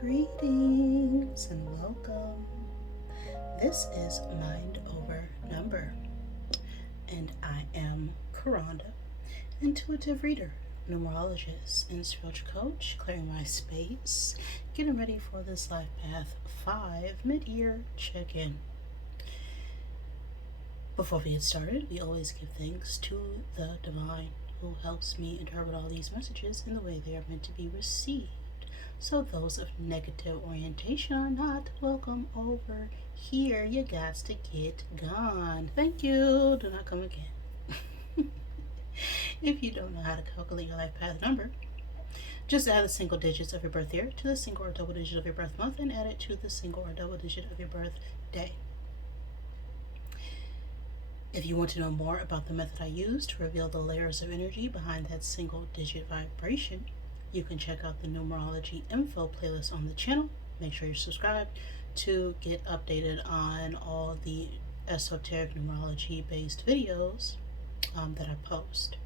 Greetings and welcome. This is Mind Over Number, and I am Karanda, intuitive reader, numerologist, and spiritual coach, clearing my space, getting ready for this Life Path 5 mid-year check-in. Before we get started, we always give thanks to the divine who helps me interpret all these messages in the way they are meant to be received. So those of negative orientation are not welcome over here. You got to get gone. Thank you. Do not come again. If you don't know how to calculate your life path number, just add the single digits of your birth year to the single or double digit of your birth month and add it to the single or double digit of your birth day. If you want to know more about the method I use to reveal the layers of energy behind that single digit vibration, you can check out the Numerology info playlist on the channel. Make sure you're subscribed to get updated on all the esoteric numerology based videos that I post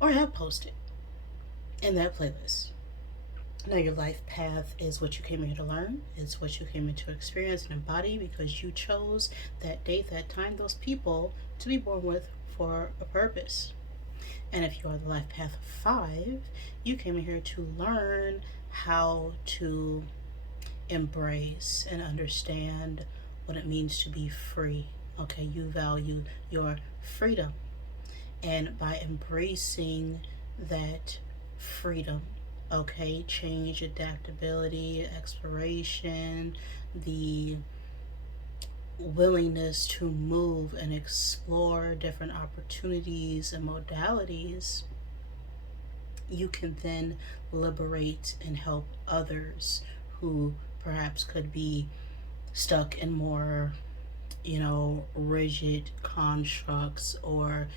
or have posted in that playlist. Now, your life path is what you came here to learn. It's what you came here to experience and embody because you chose that date, that time, those people to be born with for a purpose. And if you are the life path 5, you came here to learn how to embrace and understand what it means to be free. Okay, you value your freedom. And by embracing that freedom, okay, change, adaptability, exploration, the willingness to move and explore different opportunities and modalities, you can then liberate and help others who perhaps could be stuck in more, rigid constructs or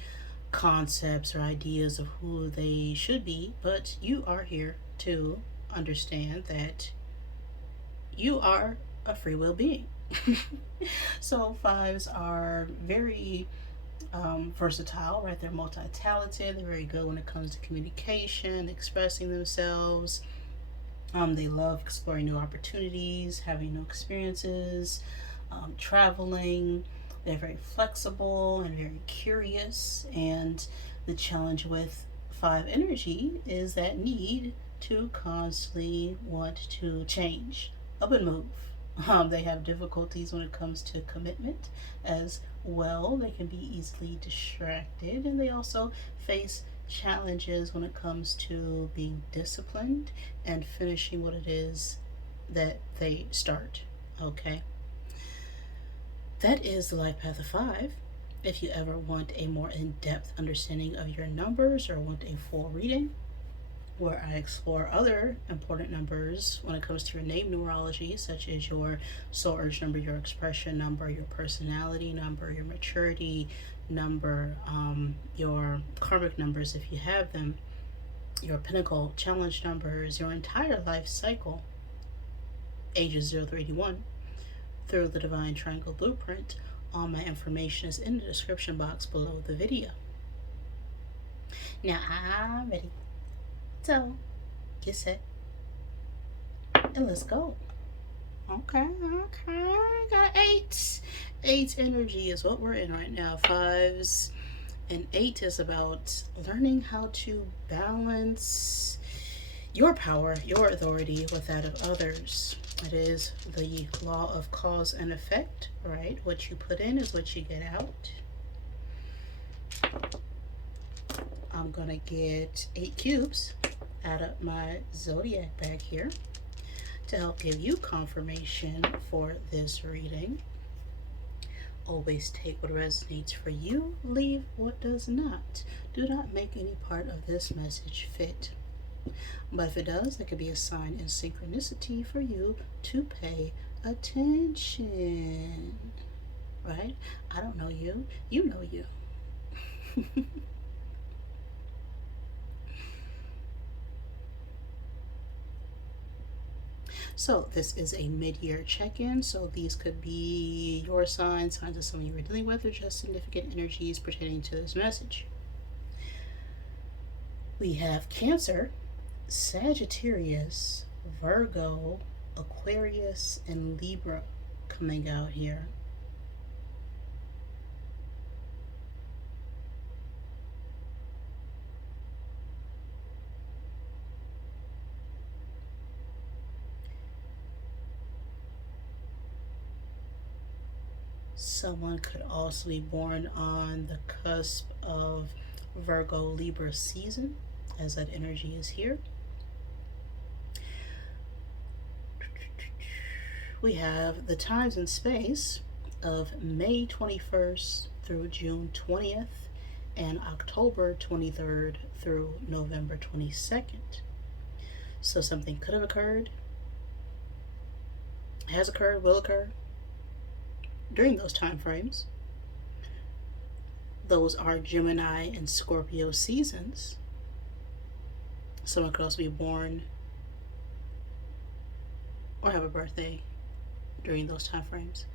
concepts or ideas of who they should be. But you are here to understand that you are a free will being. So 5s are very versatile, right? They're multi-talented. They're very good when it comes to communication, expressing themselves. They love exploring new opportunities, having new experiences, traveling. They're very flexible and very curious. And the challenge with 5 energy is that need to constantly want to change, up and move. They have difficulties when it comes to commitment as well. They can be easily distracted, and they also face challenges when it comes to being disciplined and finishing what it is that they start. Okay, that is the life path of 5. If you ever want a more in-depth understanding of your numbers or want a full reading where I explore other important numbers when it comes to your name numerology, such as your soul urge number, your expression number, your personality number, your maturity number, your karmic numbers if you have them, your pinnacle challenge numbers, your entire life cycle, ages 0 through 81, through the Divine Triangle Blueprint, all my information is in the description box below the video. Now I'm ready. So, get set, and let's go. Okay. Got 8. 8 energy is what we're in right now. 5s and 8 is about learning how to balance your power, your authority with that of others. It is the law of cause and effect, right? What you put in is what you get out. I'm gonna get 8 cubes out of my zodiac bag here to help give you confirmation for this reading. Always take what resonates for you, leave what does not. Do not make any part of this message fit. But if it does, that could be a sign in synchronicity for you to pay attention. Right? I don't know you, you know you. So this is a mid-year check-in, so these could be your signs of someone you were dealing with, or just significant energies pertaining to this message. We have Cancer, Sagittarius, Virgo, Aquarius, and Libra coming out here. Someone could also be born on the cusp of Virgo Libra season, as that energy is here. We have the times and space of May 21st through June 20th and October 23rd through November 22nd. So something could have occurred, has occurred, will occur during those time frames. Those are Gemini and Scorpio seasons. Someone could also be born or have a birthday during those time frames.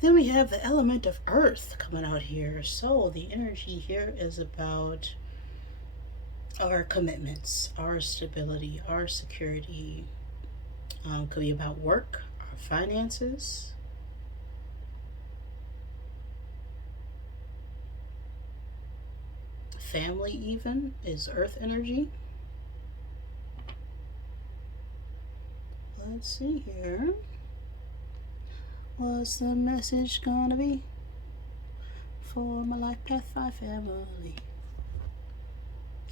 Then we have the element of earth coming out here. So the energy here is about our commitments, our stability, our security. Could be about work, our finances. Family even is earth energy. Let's see here. What's the message gonna be for my life path 5 family?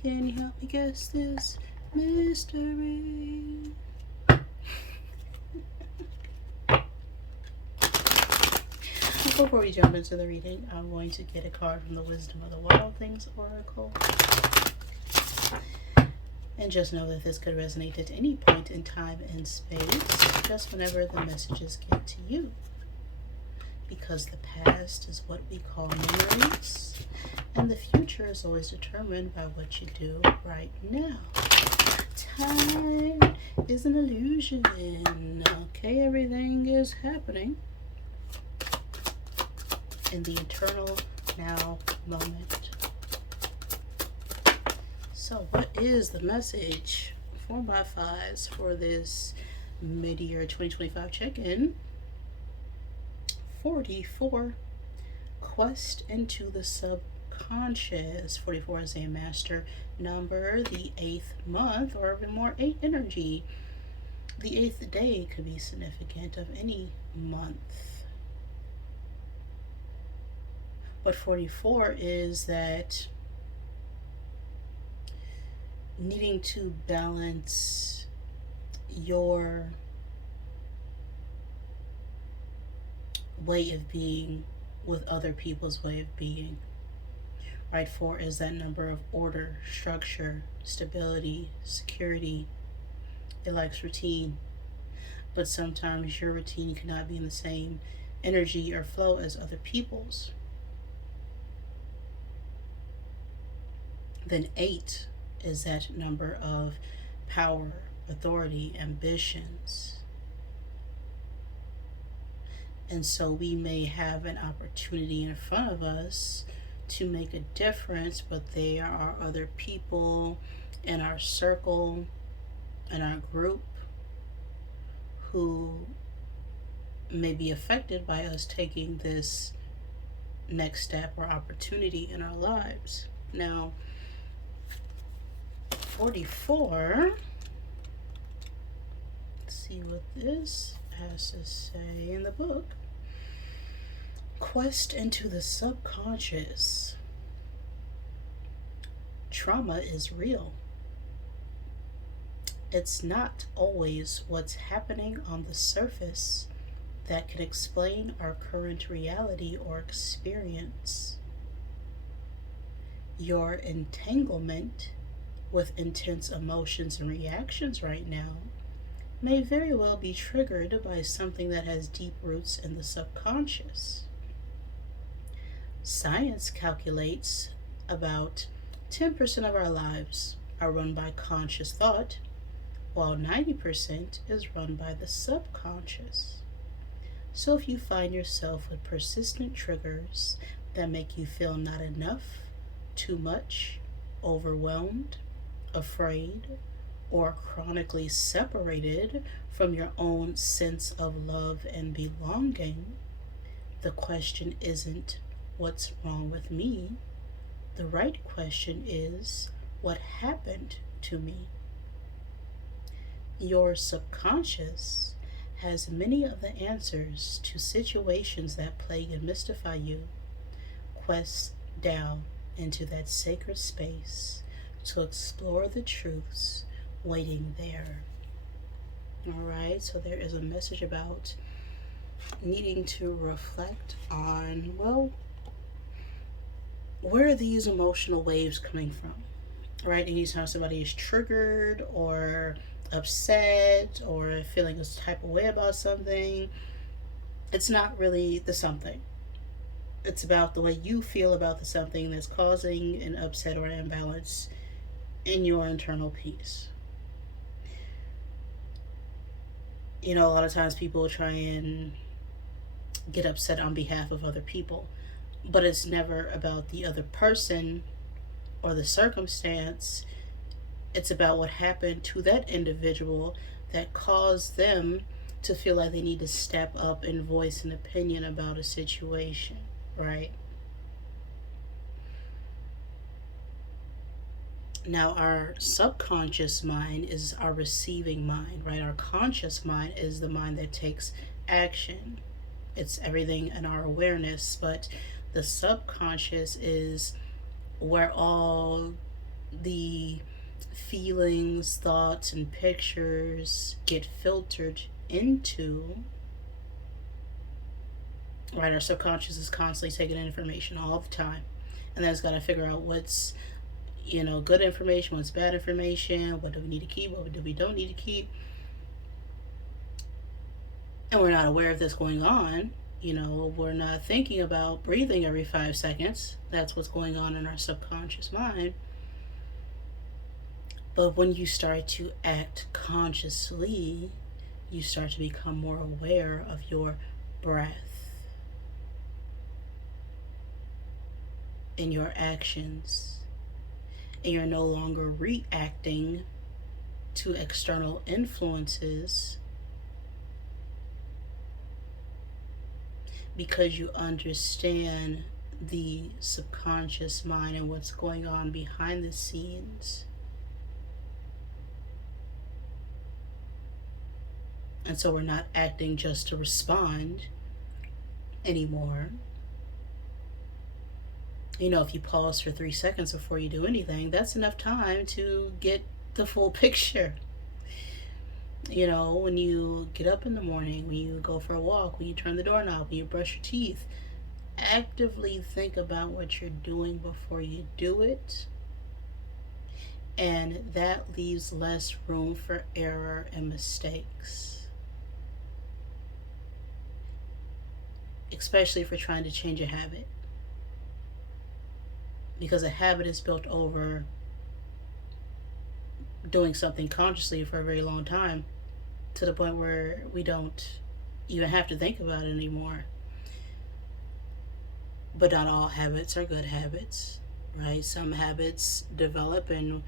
Can you help me guess this mystery? Before we jump into the reading, I'm going to get a card from the Wisdom of the Wild Things Oracle. And just know that this could resonate at any point in time and space, just whenever the messages get to you. Because the past is what we call memories, and the future is always determined by what you do right now. Time is an illusion. Okay, everything is happening in the eternal now moment. So what is the message 4x5s for this mid-year 2025 check-in? 44, quest into the subconscious. 44 is a master number, the 8th month, or even more 8 energy. The 8th day could be significant of any month. What 44 is that needing to balance your way of being with other people's way of being. Right, 4 is that number of order, structure, stability, security. It likes routine, but sometimes your routine cannot be in the same energy or flow as other people's. Then 8 is that number of power, authority, ambitions. And so we may have an opportunity in front of us to make a difference, but there are other people in our circle, in our group, who may be affected by us taking this next step or opportunity in our lives. Now, 44, let's see what this has to say in the book. Quest into the subconscious. Trauma is real. It's not always what's happening on the surface that can explain our current reality or experience. Your entanglement with intense emotions and reactions right now may very well be triggered by something that has deep roots in the subconscious. Science calculates about 10% of our lives are run by conscious thought, while 90% is run by the subconscious. So if you find yourself with persistent triggers that make you feel not enough, too much, overwhelmed, afraid, or chronically separated from your own sense of love and belonging, the question isn't what's wrong with me. The right question is what happened to me. Your subconscious has many of the answers to situations that plague and mystify you. Quest down into that sacred space to explore the truths waiting there. All right, so there is a message about needing to reflect on, well, where are these emotional waves coming from? Right? Anytime somebody is triggered or upset or feeling a type of way about something, it's not really the something. It's about the way you feel about the something that's causing an upset or imbalance in your internal peace. You know, a lot of times people try and get upset on behalf of other people, but it's never about the other person or the circumstance. It's about what happened to that individual that caused them to feel like they need to step up and voice an opinion about a situation, right? Now, our subconscious mind is our receiving mind, right? Our conscious mind is the mind that takes action. It's everything in our awareness, but the subconscious is where all the feelings, thoughts, and pictures get filtered into. Right, our subconscious is constantly taking in information all the time, and then it's got to figure out what's, good information, what's bad information, what do we need to keep, what do we don't need to keep. And we're not aware of this going on. We're not thinking about breathing every 5 seconds. That's what's going on in our subconscious mind. But when you start to act consciously, you start to become more aware of your breath and your actions. And you're no longer reacting to external influences because you understand the subconscious mind and what's going on behind the scenes. And so we're not acting just to respond anymore. If you pause for 3 seconds before you do anything, that's enough time to get the full picture. When you get up in the morning, when you go for a walk, when you turn the doorknob, when you brush your teeth, actively think about what you're doing before you do it. And that leaves less room for error and mistakes. Especially if we're trying to change a habit. Because a habit is built over doing something consciously for a very long time, to the point where we don't even have to think about it anymore. But not all habits are good habits, right? Some habits develop, and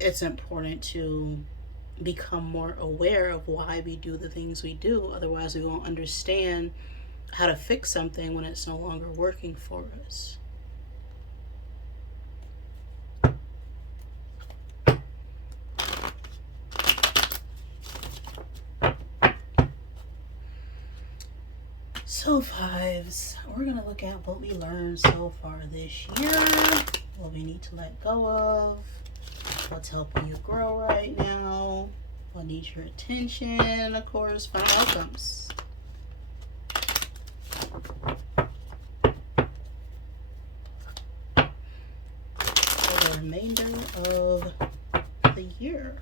it's important to become more aware of why we do the things we do. Otherwise, we won't understand how to fix something when it's no longer working for us. So fives, we're going to look at what we learned so far this year, what we need to let go of, what's helping you grow right now, what needs your attention, and of course, final outcomes. For the remainder of the year.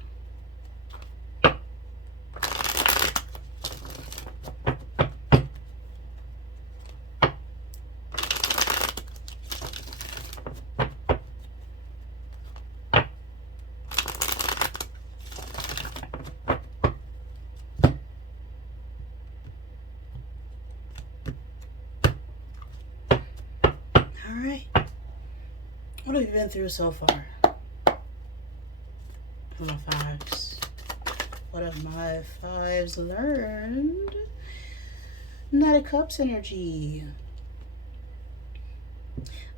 Alright, what have you been through so far? My fives. What have my fives learned? Knight of Cups energy.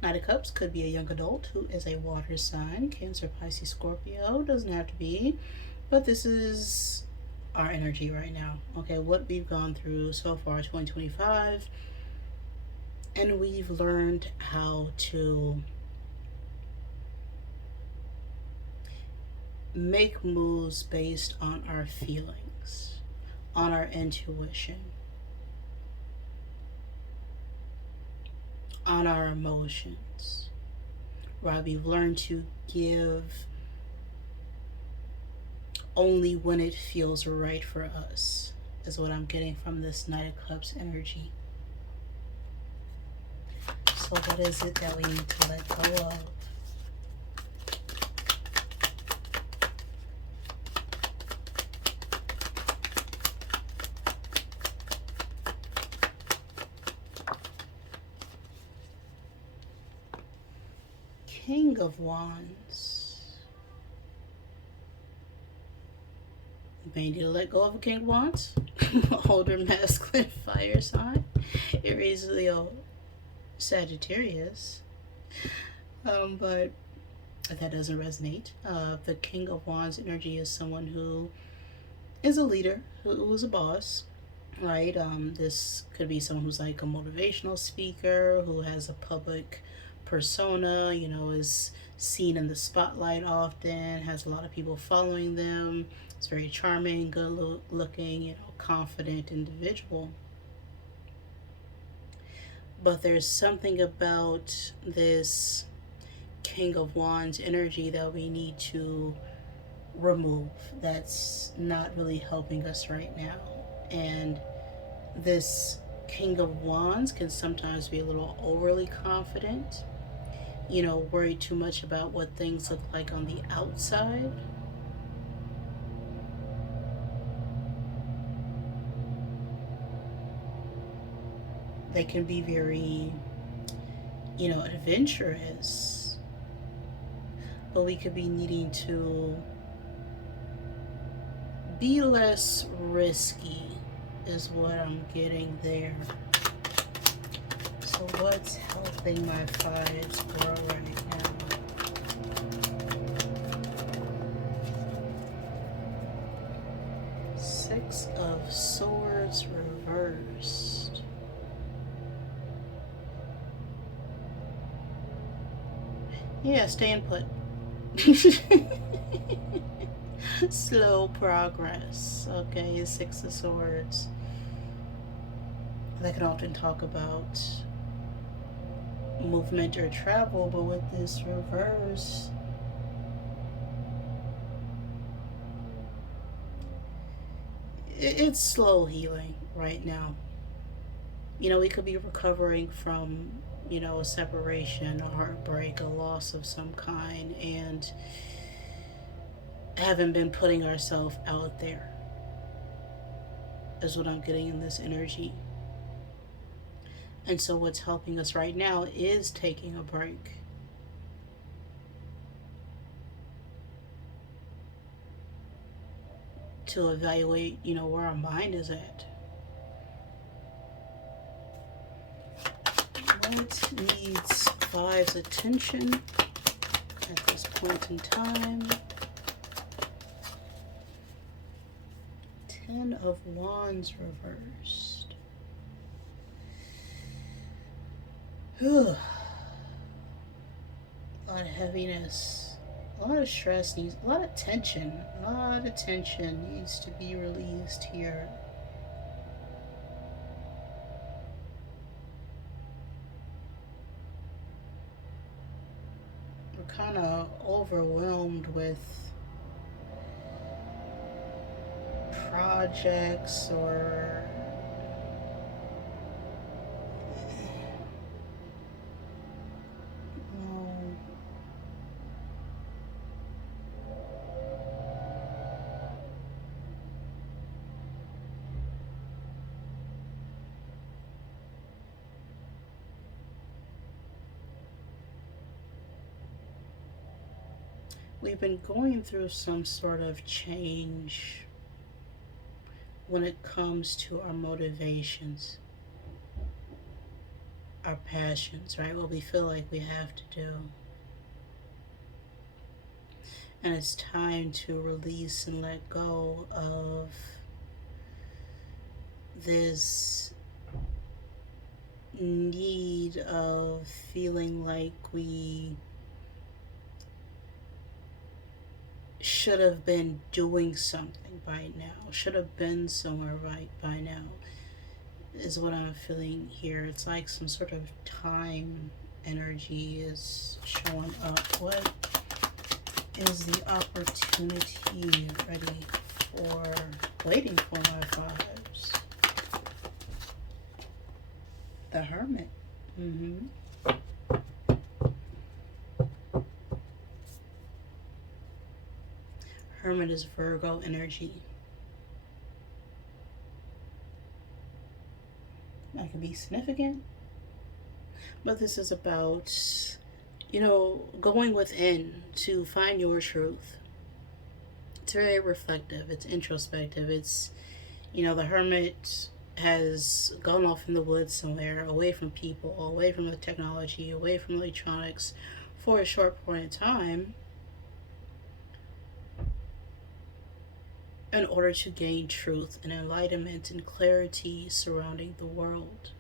Knight of Cups could be a young adult who is a water sign, Cancer, Pisces, Scorpio. Doesn't have to be, but this is our energy right now. Okay, what we've gone through so far, 2025, and we've learned how to make moves based on our feelings, on our intuition, on our emotions. Right? We've learned to give only when it feels right for us, is what I'm getting from this Knight of Cups energy. So what is it that we need to let go of? King of Wands. You may need to let go of a King of Wands. Older masculine fire sign. Aries, Leo, Sagittarius. But that doesn't resonate. The King of Wands energy is someone who is a leader, who is a boss, right? This could be someone who's like a motivational speaker, who has a public persona, you know, is seen in the spotlight often, has a lot of people following them. It's very charming, good looking, you know, confident individual. But there's something about this King of Wands energy that we need to remove that's not really helping us right now. And this King of Wands can sometimes be a little overly confident, you know, worry too much about what things look like on the outside. They can be very, you know, adventurous, but we could be needing to be less risky, is what I'm getting there. So what's helping my fives grow right now? Six of Swords reversed. Yeah, staying put. Slow progress. Okay, Six of Swords. That can often talk about movement or travel, but with this reverse, it's slow healing right now. You know, we could be recovering from, you know, a separation, a heartbreak, a loss of some kind, and haven't been putting ourselves out there, is what I'm getting in this energy. And so what's helping us right now is taking a break. To evaluate, you know, where our mind is at. What needs five's attention at this point in time? 10 of Wands reversed. Whew. A lot of heaviness, a lot of stress needs, a lot of tension needs to be released here. We're kind of overwhelmed with projects or We've been going through some sort of change when it comes to our motivations, our passions, right? What we feel like we have to do. And it's time to release and let go of this need of feeling like we should have been doing something by now, should have been somewhere right by now, is what I'm feeling here. It's like some sort of time energy is showing up. What is the opportunity ready for, waiting for my fives? The Hermit. Hermit is Virgo energy. That can be significant, but this is about, going within to find your truth. It's very reflective, it's introspective, it's, the Hermit has gone off in the woods somewhere, away from people, away from the technology, away from electronics for a short point of time, in order to gain truth and enlightenment and clarity surrounding the world.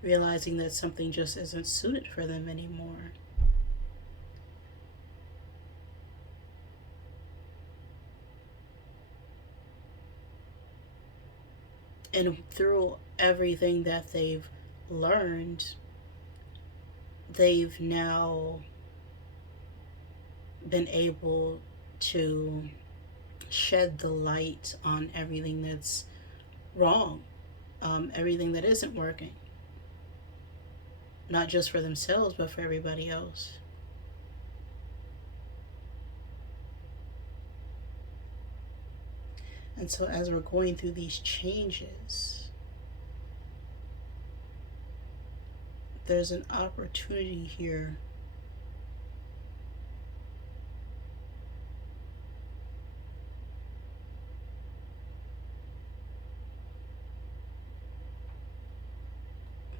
Realizing that something just isn't suited for them anymore. And through everything that they've learned, they've now been able to shed the light on everything that's wrong, everything that isn't working, not just for themselves but for everybody else. And so as we're going through these changes, there's an opportunity here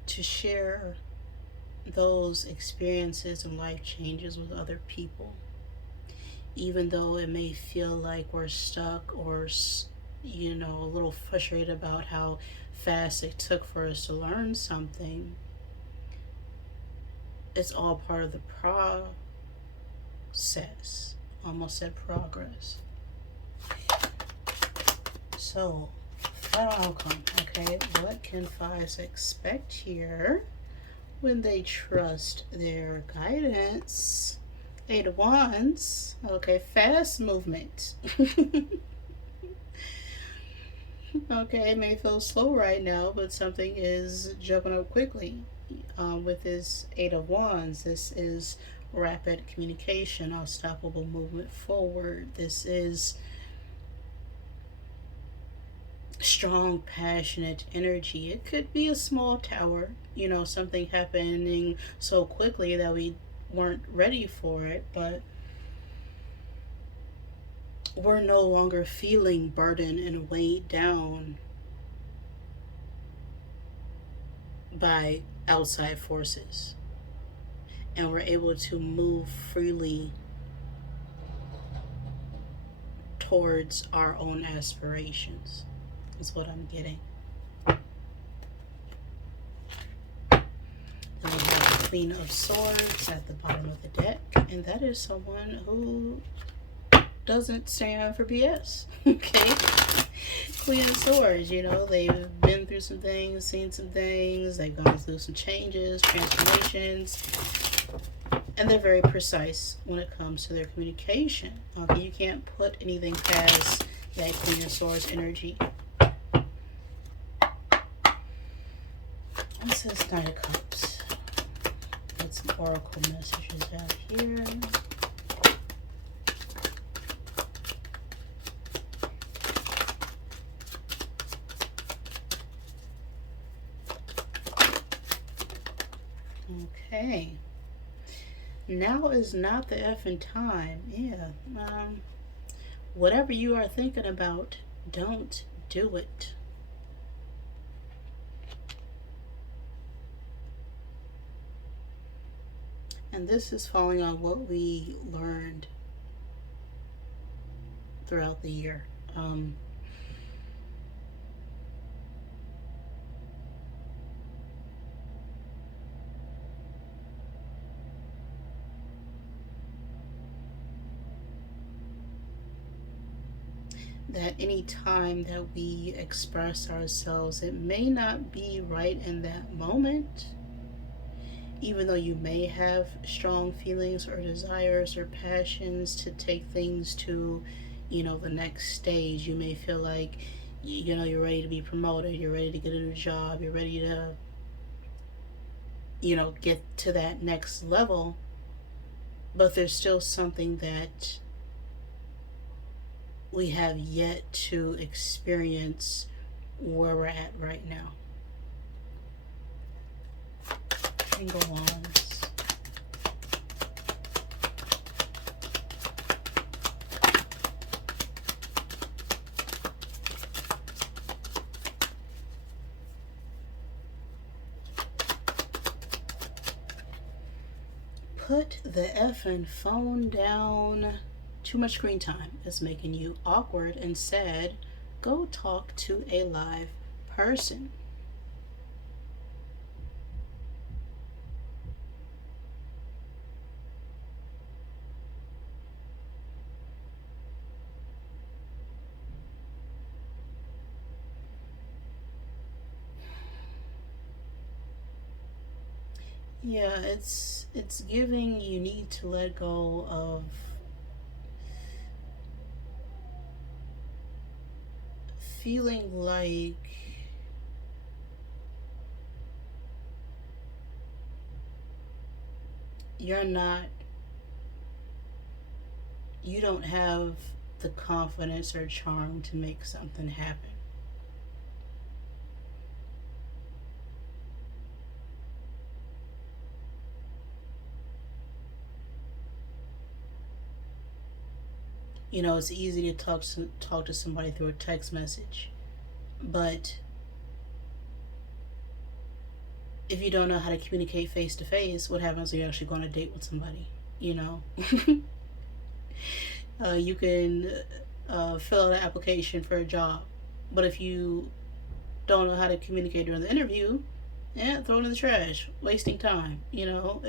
to share those experiences and life changes with other people, even though it may feel like we're stuck or a little frustrated about how fast it took for us to learn something. It's all part of the process. Almost said progress. So, final outcome, okay? What can fives expect here when they trust their guidance? 8 of Wands, okay, fast movement. Okay, it may feel slow right now, but something is jumping up quickly. With this 8 of Wands, this is rapid communication, unstoppable movement forward. This is strong, passionate energy. It could be a small tower, something happening so quickly that we weren't ready for it, but we're no longer feeling burdened and weighed down by outside forces, and we're able to move freely towards our own aspirations, is what I'm getting. Then we have the Queen of Swords at the bottom of the deck, and that is someone who doesn't stand for BS. Okay, Queen of Swords, they've been through some things, seen some things, they've gone through some changes, transformations, and they're very precise when it comes to their communication. Okay, you can't put anything past that Queen of Swords energy. What's this Knight of Cups? Get some oracle messages out here. Okay. Now is not the effing time. Yeah. Whatever you are thinking about, don't do it. And this is falling on what we learned throughout the year. That any time that we express ourselves, it may not be right in that moment, even though you may have strong feelings or desires or passions to take things to, the next stage. You may feel like, you're ready to be promoted, you're ready to get a new job, you're ready to, get to that next level, but there's still something that we have yet to experience where we're at right now. King of Wands. Put the effing phone down. Too much screen time is making you awkward and sad. Go talk to a live person. Yeah, it's giving you need to let go of feeling like you don't have the confidence or charm to make something happen. It's easy to talk to somebody through a text message, but if you don't know how to communicate face to face, what happens when you actually go on a date with somebody? You can fill out an application for a job, but if you don't know how to communicate during the interview, throw it in the trash, wasting time. You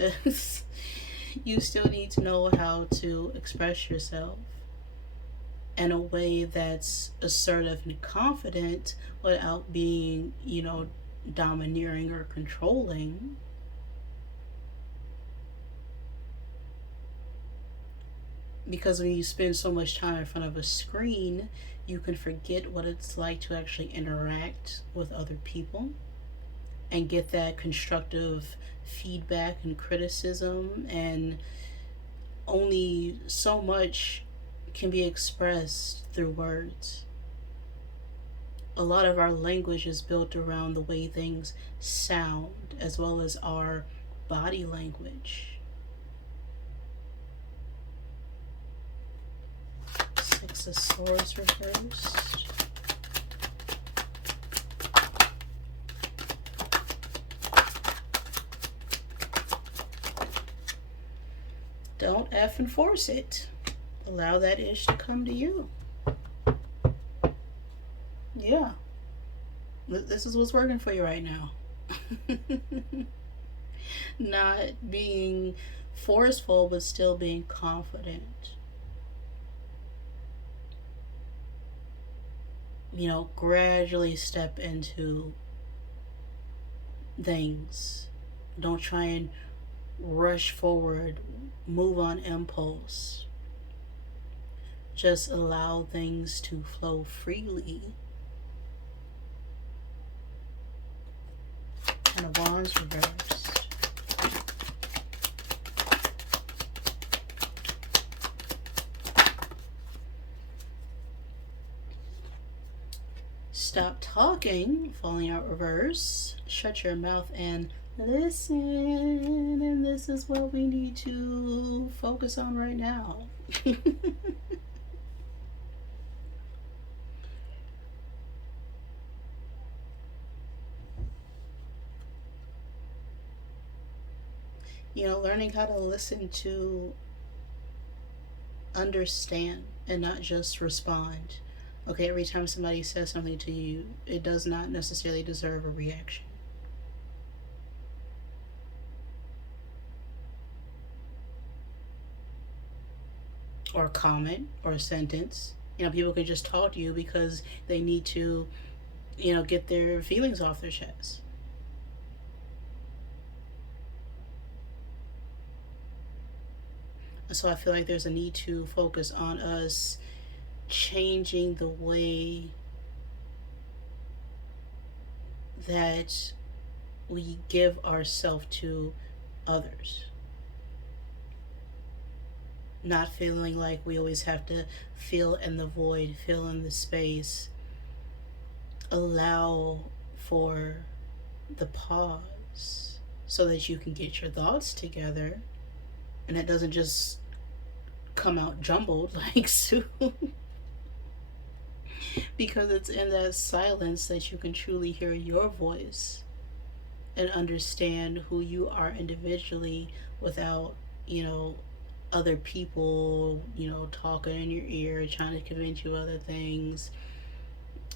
still need to know how to express yourself in a way that's assertive and confident without being, domineering or controlling. Because when you spend so much time in front of a screen, you can forget what it's like to actually interact with other people and get that constructive feedback and criticism, and only so much can be expressed through words. A lot of our language is built around the way things sound as well as our body language. Six of Swords reversed. Don't effing force it. Allow that ish to come to you. Yeah. This is what's working for you right now. Not being forceful, but still being confident. Gradually step into things. Don't try and rush forward, move on impulse. Just allow things to flow freely. And a Wands reversed. Stop talking, falling out reverse. Shut your mouth and Listen, and this is what we need to focus on right now. Learning how to listen to understand and not just respond. Okay, every time somebody says something to you, it does not necessarily deserve a reaction or comment or sentence. People can just talk to you because they need to, get their feelings off their chest. So I feel like there's a need to focus on us changing the way that we give ourselves to others. Not feeling like we always have to fill in the void, fill in the space. Allow for the pause so that you can get your thoughts together and it doesn't just come out jumbled like soup. Because it's in that silence that you can truly hear your voice and understand who you are individually without, other people, talking in your ear, trying to convince you other things.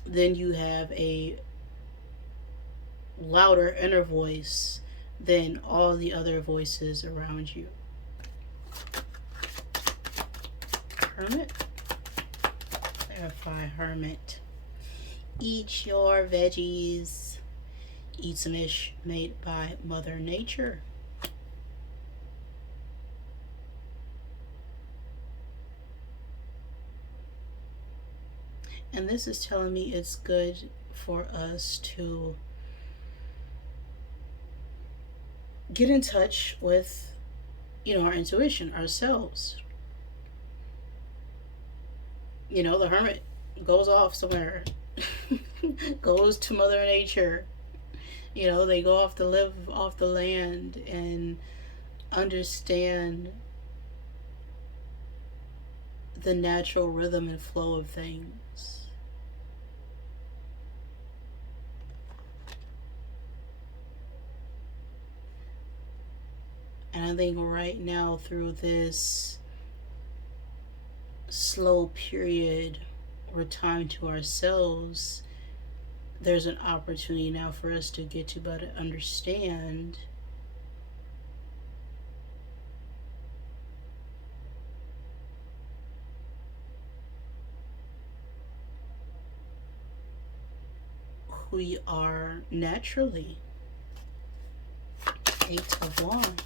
Then you have a louder inner voice than all the other voices around you. Hermit. Clarify Hermit. Eat your veggies. Eat some ish made by Mother Nature. And this is telling me it's good for us to get in touch with, our intuition, ourselves. The hermit goes off somewhere, goes to Mother Nature. They go off to live off the land and understand the natural rhythm and flow of things. And I think right now, through this slow period or time to ourselves, there's an opportunity now for us to get to better understand who we are naturally. 8 of Wands.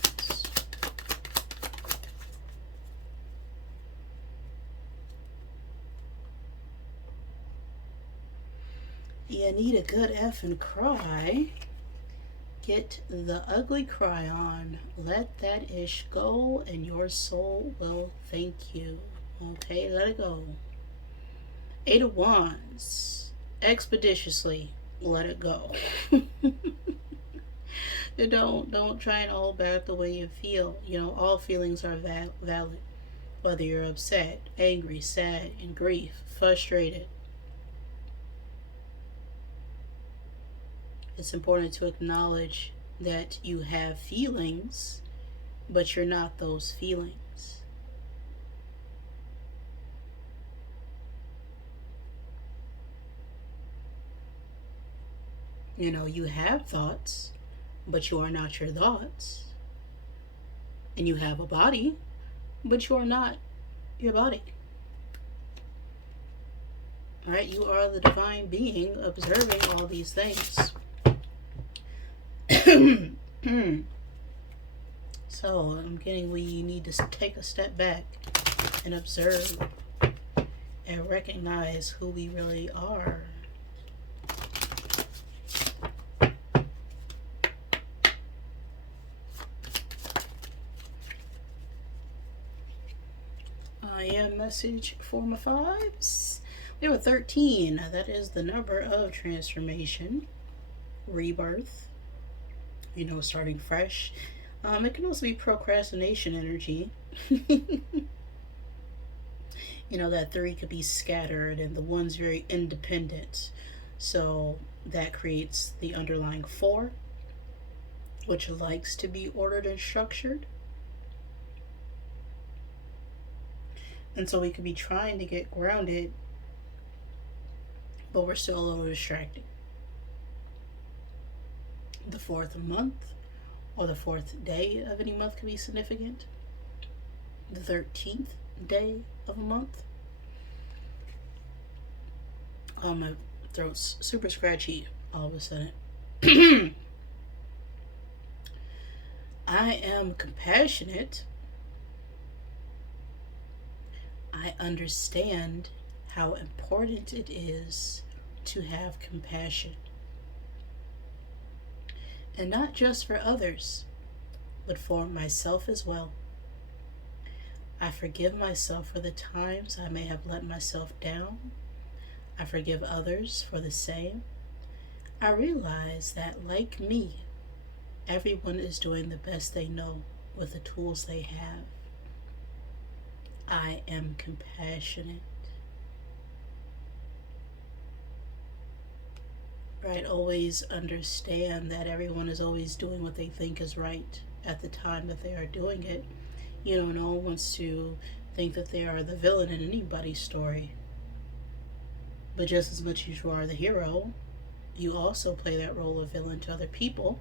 You need a good effing cry. Get the ugly cry on. Let that ish go and your soul will thank you. Okay, let it go. 8 of Wands. Expeditiously let it go. Don't try and hold back the way you feel. All feelings are valid. Whether you're upset, angry, sad, in grief, frustrated. It's important to acknowledge that you have feelings, but you're not those feelings. You have thoughts, but you are not your thoughts. And you have a body, but you are not your body. All right, you are the divine being observing all these things. So we need to take a step back and observe and recognize who we really are. I am message for my fives. We have a 13. That is the number of transformation, rebirth, starting fresh. It can also be procrastination energy. That 3 could be scattered and the 1's very independent. So that creates the underlying 4, which likes to be ordered and structured. And so we could be trying to get grounded, but we're still a little distracted. The 4th month or the 4th day of any month could be significant. The 13th day of a month. Oh, my throat's super scratchy all of a sudden. I am compassionate. I understand how important it is to have compassion. And not just for others, but for myself as well. I forgive myself for the times I may have let myself down. I forgive others for the same. I realize that, like me, everyone is doing the best they know with the tools they have. I am compassionate. Right? Always understand that everyone is always doing what they think is right at the time that they are doing it. No one wants to think that they are the villain in anybody's story. But just as much as you are the hero, you also play that role of villain to other people.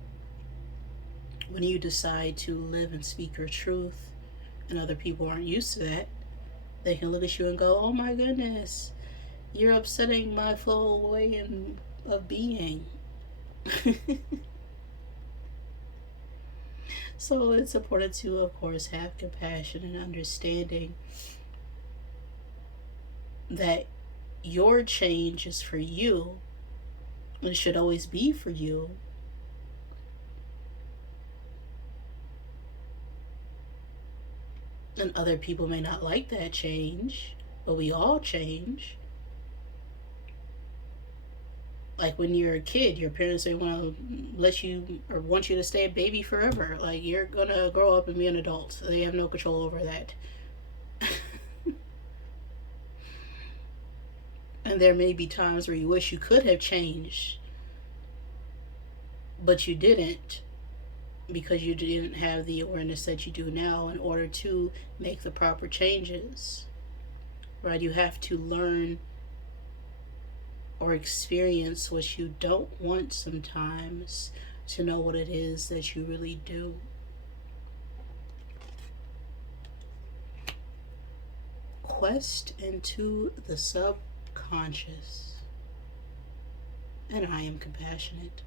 When you decide to live and speak your truth and other people aren't used to that, they can look at you and go, oh my goodness, you're upsetting my flow way of being. So it's important to, of course, have compassion and understanding that your change is for you and should always be for you. And other people may not like that change, but we all change. Like when you're a kid, your parents they want to let you or want you to stay a baby forever. Like you're gonna grow up and be an adult. They have no control over that. And there may be times where you wish you could have changed, but you didn't, because you didn't have the awareness that you do now in order to make the proper changes. Right? You have to learn or experience what you don't want sometimes to know what it is that you really do. Quest into the subconscious. And I am compassionate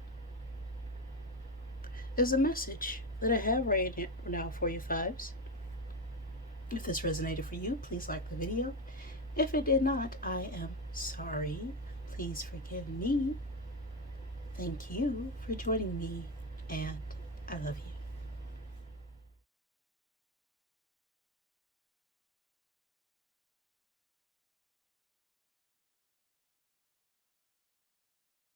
is a message that I have right now for you fives. If this resonated for you, please like the video. If it did not, I am sorry. Please forgive me. Thank you for joining me, and I love you.